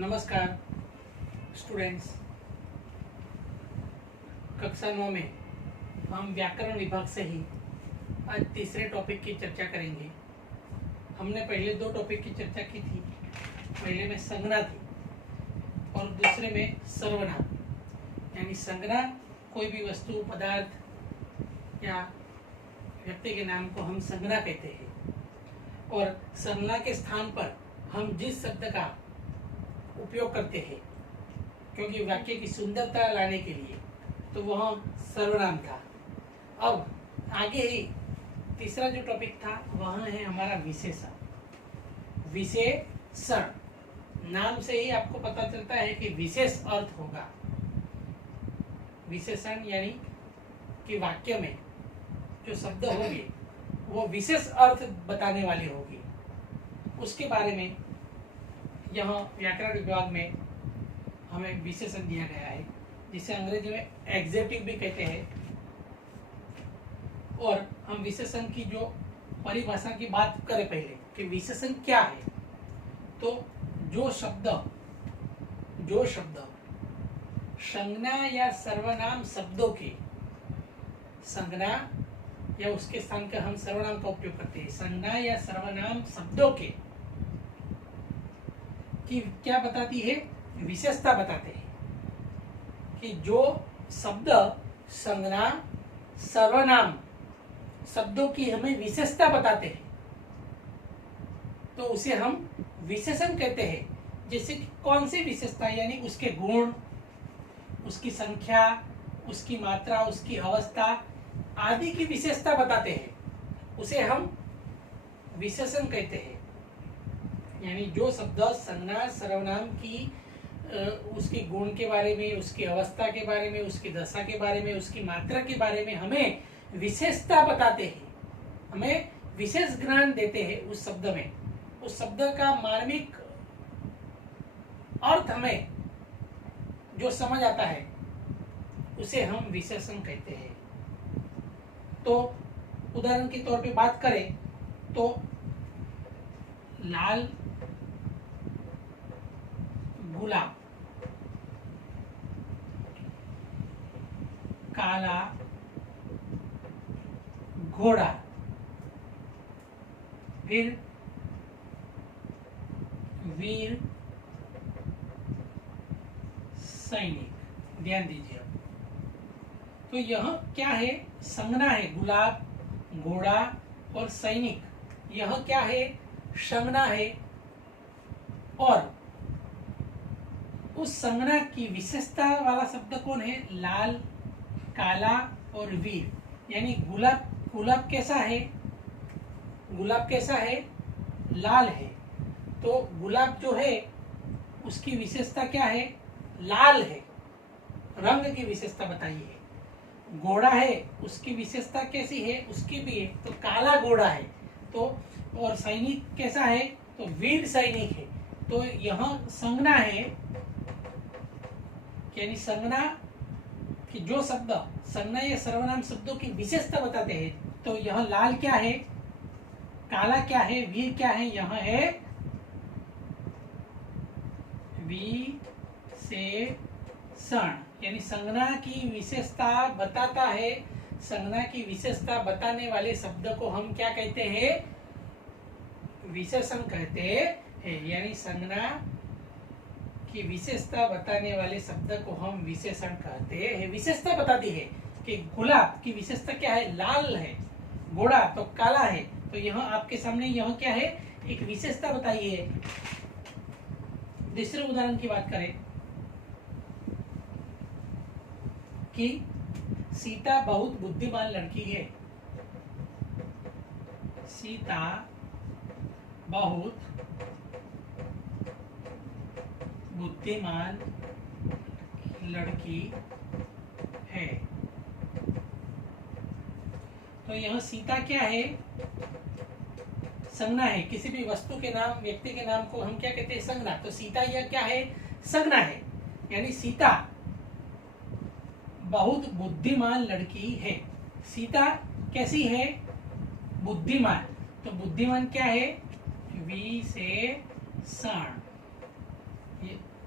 नमस्कार स्टूडेंट्स। कक्षा 9 में हम व्याकरण विभाग से ही आज तीसरे टॉपिक की चर्चा करेंगे। हमने पहले दो टॉपिक की चर्चा की थी। पहले में संज्ञा थी और दूसरे में सर्वनाम। यानी संज्ञा कोई भी वस्तु, पदार्थ या व्यक्ति के नाम को हम संज्ञा कहते हैं, और संज्ञा के स्थान पर हम जिस शब्द का उपयोग करते हैं क्योंकि वाक्य की सुंदरता लाने के लिए, तो वह सर्वनाम था। अब आगे ही तीसरा जो टॉपिक था वह है हमारा विशेषण। विशेषण नाम से ही आपको पता चलता है कि विशेष अर्थ होगा। विशेषण यानी कि वाक्य में जो शब्द होंगे वो विशेष अर्थ बताने वाले होंगे। उसके बारे में यहाँ व्याकरण विभाग में हमें विशेषण दिया गया है, जिसे अंग्रेजी में एडजेक्टिव भी कहते हैं। और हम विशेषण की जो परिभाषा की बात करें पहले कि विशेषण क्या है, तो जो शब्द संज्ञा या सर्वनाम शब्दों के, संज्ञा या उसके स्थान का हम सर्वनाम का उपयोग करते हैं, संज्ञा या सर्वनाम शब्दों के कि क्या बताती है, विशेषता बताते हैं। कि जो शब्द संज्ञा सर्वनाम शब्दों की हमें विशेषता बताते हैं तो उसे हम विशेषण कहते हैं। जैसे कि कौन सी विशेषता, यानी उसके गुण, उसकी संख्या, उसकी मात्रा, उसकी अवस्था आदि की विशेषता बताते हैं, उसे हम विशेषण कहते हैं। यानी जो शब्द संज्ञा सर्वनाम की उसके गुण के बारे में, उसकी अवस्था के बारे में, उसकी दशा के बारे में, उसकी मात्रा के बारे में हमें विशेषता बताते हैं, हमें विशेष ज्ञान देते हैं उस शब्द में, उस शब्द का मार्मिक अर्थ हमें जो समझ आता है उसे हम विशेषण कहते हैं। तो उदाहरण के तौर पे बात करें तो लाल गुलाब, काला घोड़ा, फिर वीर सैनिक। ध्यान दीजिए। तो यह क्या है, संज्ञा है। गुलाब, घोड़ा और सैनिक, यह क्या है, संज्ञा है। और उस संज्ञा की विशेषता वाला शब्द कौन है, लाल, काला और वीर। यानी गुलाब कैसा है, गुलाब कैसा है, लाल है। तो गुलाब जो है उसकी विशेषता क्या है, लाल है, रंग की विशेषता बताइए। घोड़ा है, उसकी विशेषता कैसी है, उसकी भी है, तो काला घोड़ा है। तो और सैनिक कैसा है, तो वीर सैनिक है। तो यह संज्ञा है, यानी संज्ञा कि जो शब्द संज्ञा या सर्वनाम शब्दों की विशेषता बताते हैं। तो यह लाल क्या है, काला क्या है, वीर क्या है, यह है विशेषण। यानी संज्ञा की विशेषता बताता है। संज्ञा की विशेषता बताने वाले शब्द को हम क्या कहते हैं, विशेषण कहते हैं। यानी संज्ञा की विशेषता बताने वाले शब्द को हम विशेषण कहते हैं। विशेषता बताती है कि गुलाब की विशेषता क्या है, लाल है, घोड़ा तो काला है। तो यह आपके सामने यह क्या है, एक विशेषता बताइए। दूसरे उदाहरण की बात करें कि सीता बहुत बुद्धिमान लड़की है। सीता बहुत बुद्धिमान लड़की है। तो यह सीता क्या है, संज्ञा है। किसी भी वस्तु के नाम, व्यक्ति के नाम को हम क्या कहते हैं, संज्ञा। तो सीता यह क्या है, संज्ञा है। यानी सीता बहुत बुद्धिमान लड़की है। सीता कैसी है, बुद्धिमान। तो बुद्धिमान क्या है, विशेषण।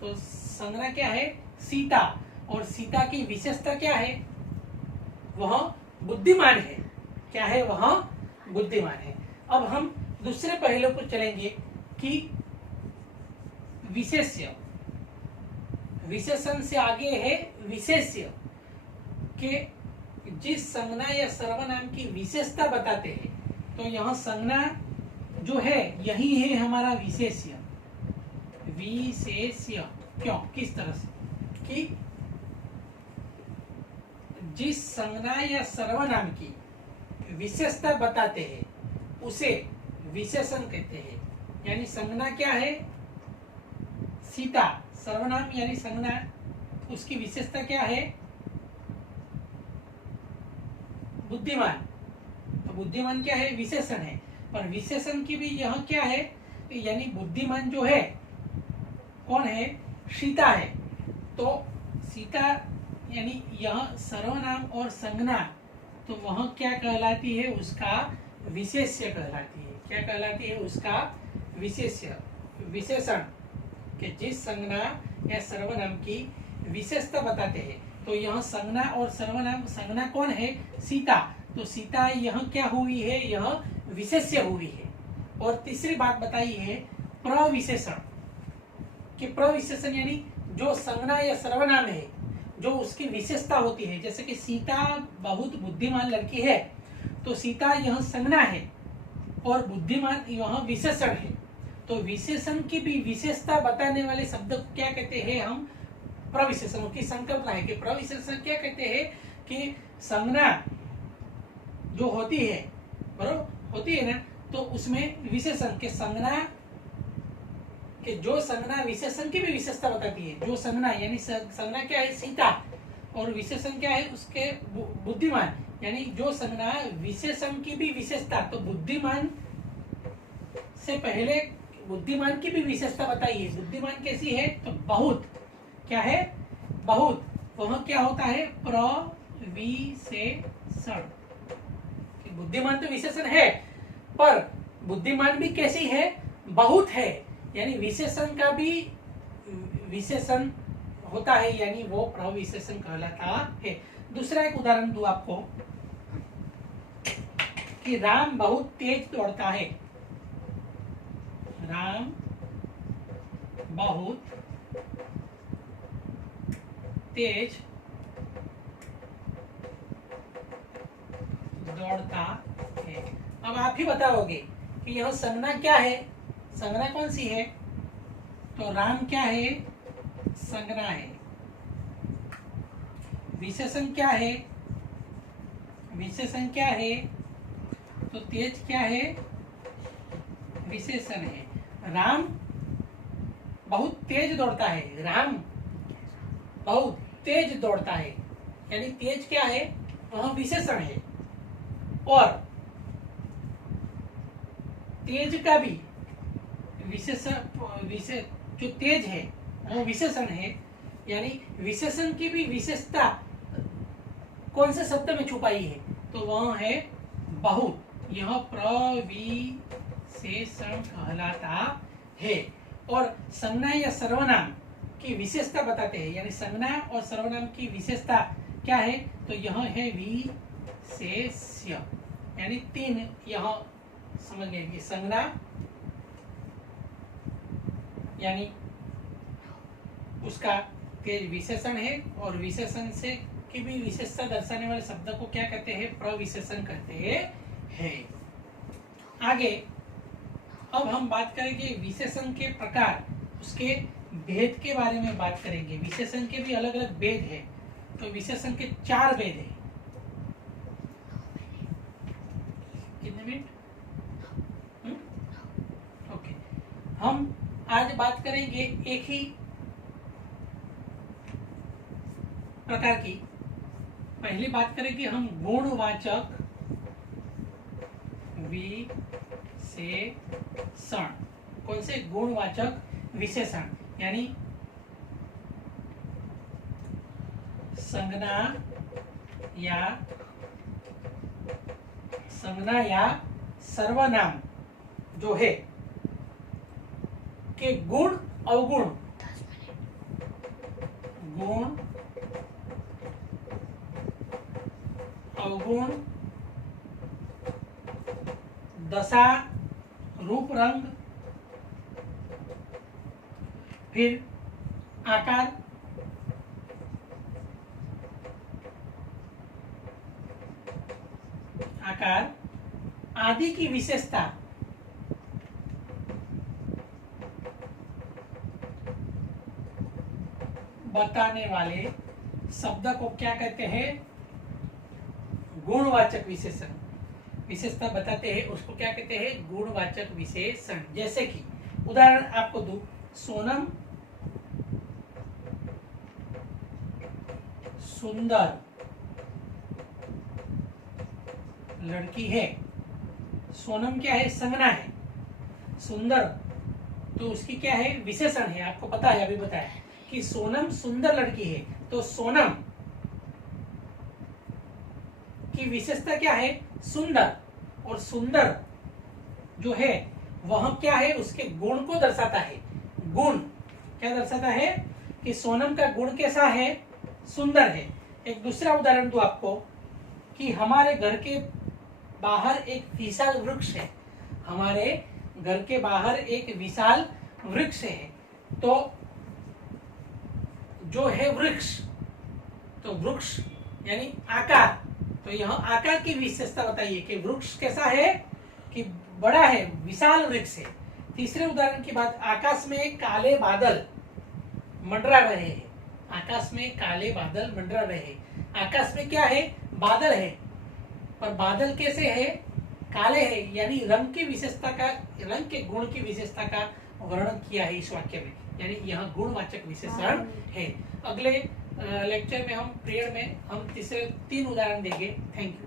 तो संज्ञा क्या है? सीता। और सीता की विशेषता क्या है? वह बुद्धिमान है। क्या है? वह बुद्धिमान है। अब हम दूसरे पहलू पर चलेंगे कि विशेष्य। विशेषण से आगे है विशेष्य, के जिस संज्ञा या सर्वनाम की विशेषता बताते हैं। तो यह संज्ञा जो है यही है हमारा विशेष्य। विशेष्य क्यों? किस तरह से कि जिस संज्ञा या सर्वनाम की विशेषता बताते हैं उसे विशेषण कहते हैं। यानी संज्ञा क्या है? सीता। सर्वनाम यानी संज्ञा, उसकी विशेषता क्या है? बुद्धिमान। तो बुद्धिमान क्या है? विशेषण है। पर विशेषण की भी यह क्या है? यानी बुद्धिमान जो है कौन है? सीता है। तो सीता यानी यह सर्वनाम और संज्ञा, तो वह क्या कहलाती है? उसका विशेष्य कहलाती है। क्या कहलाती है? उसका विशेष्य, विशेषण, कि जिस संज्ञा या सर्वनाम की विशेषता बताते हैं। तो यह संज्ञा और सर्वनाम, संज्ञा कौन है? सीता। तो सीता यह क्या हुई है? यह विशेष्य हुई है। और तीसरी बात बताई है प्रविशेषण, कि प्रविशेषण यानी जो संज्ञा या सर्वनाम है जो उसकी विशेषता होती है। जैसे कि सीता बहुत बुद्धिमान लड़की है, तो सीता यह संज्ञा है और बुद्धिमान यह विशेषण है। तो विशेषण की भी विशेषता बताने वाले शब्द को क्या कहते हैं? हम प्रविशेषण की संकल्पना है कि प्रविशेषण क्या कहते हैं? कि संज्ञा जो होती है, बरोबर होती है ना, तो उसमें विशेषण के संज्ञा कि जो संज्ञा विशेषण की भी विशेषता बताती है। जो संज्ञा यानी संज्ञा क्या है? सीता। और विशेषण क्या है? उसके बुद्धिमान। यानी जो संज्ञा विशेषण की भी विशेषता, तो बुद्धिमान से पहले बुद्धिमान की भी विशेषता बताई है। बुद्धिमान कैसी है? तो बहुत। क्या है? बहुत। वह क्या होता है? प्रविशेषण। बुद्धिमान तो विशेषण है, पर बुद्धिमान भी कैसी है? बहुत है। यानी विशेषण का भी विशेषण होता है, यानी वो प्रविशेषण कहलाता है। दूसरा एक उदाहरण दूं आपको कि राम बहुत तेज दौड़ता है। राम बहुत तेज दौड़ता है। अब आप ही बताओगे कि यह संज्ञा क्या है? संज्ञा कौन सी है? तो राम क्या है? संज्ञा है। विशेषण क्या है? विशेषण क्या है? तो तेज क्या है? विशेषण है। राम बहुत तेज दौड़ता है। राम बहुत तेज दौड़ता है, यानी तेज क्या है? वह विशेषण है। और तेज का भी जो तेज है वो विशेषण है। यानी विशेषण की भी विशेषता कौन से शब्द में छुपाई है? तो वह है बहुत। यह प्रविशेषण कहलाता है। और संज्ञा या सर्वनाम की विशेषता बताते हैं। यानी संज्ञा और सर्वनाम की विशेषता क्या है? तो यह है विशेष्य। यानी तीन यह समझ लेंगे। संज्ञा यानी उसका तेज विशेषण है, और विशेषण से की भी विशेषता दर्शाने वाले शब्द को क्या कहते हैं? प्रविशेषण कहते हैं। आगे अब हम बात करेंगे विशेषण के प्रकार, उसके भेद के बारे में बात करेंगे। विशेषण के भी अलग अलग भेद है। तो विशेषण के 4 भेद है। कितने मिनट? ओके, हम आज बात करेंगे एक ही प्रकार की। पहली बात करेंगे हम गुणवाचक विशेषण। कौन से? गुणवाचक विशेषण। यानी संज्ञा या सर्वनाम जो है के गुण अवगुण गुण, अवगुण, दशा, रूप रंग, फिर आकार, आकार आदि की विशेषता बताने वाले शब्द को क्या कहते हैं? गुणवाचक विशेषण। विशेषता बताते हैं उसको क्या कहते हैं? गुणवाचक विशेषण। जैसे कि उदाहरण आपको दूं, सोनम सुंदर लड़की है। सोनम क्या है? संज्ञा है। सुंदर तो उसकी क्या है? विशेषण है। आपको पता है, अभी बताया कि सोनम सुंदर लड़की है, तो सोनम की विशेषता क्या है? सुंदर। और सुंदर जो है वह क्या है? उसके गुण को दर्शाता है। गुण क्या दर्शाता है? कि सोनम का गुण कैसा है? सुंदर है। एक दूसरा उदाहरण दूं आपको कि हमारे घर के बाहर एक विशाल वृक्ष है। हमारे घर के बाहर एक विशाल वृक्ष है। तो जो है वृक्ष, तो वृक्ष यानी आकार, तो यह आकार की विशेषता बताइए कि वृक्ष कैसा है? कि बड़ा है, विशाल वृक्ष है। तीसरे उदाहरण की बात, आकाश में काले बादल मंडरा रहे हैं। आकाश में काले बादल मंडरा रहे हैं। आकाश में क्या है? बादल है, पर बादल कैसे है? काले है, यानी रंग की विशेषता का, रंग के गुण की विशेषता का वर्णन किया है इस वाक्य में, यानी यह गुणवाचक विशेषण है। अगले लेक्चर में हम पीरियड में हम तीसरे 3 उदाहरण देंगे। Thank you.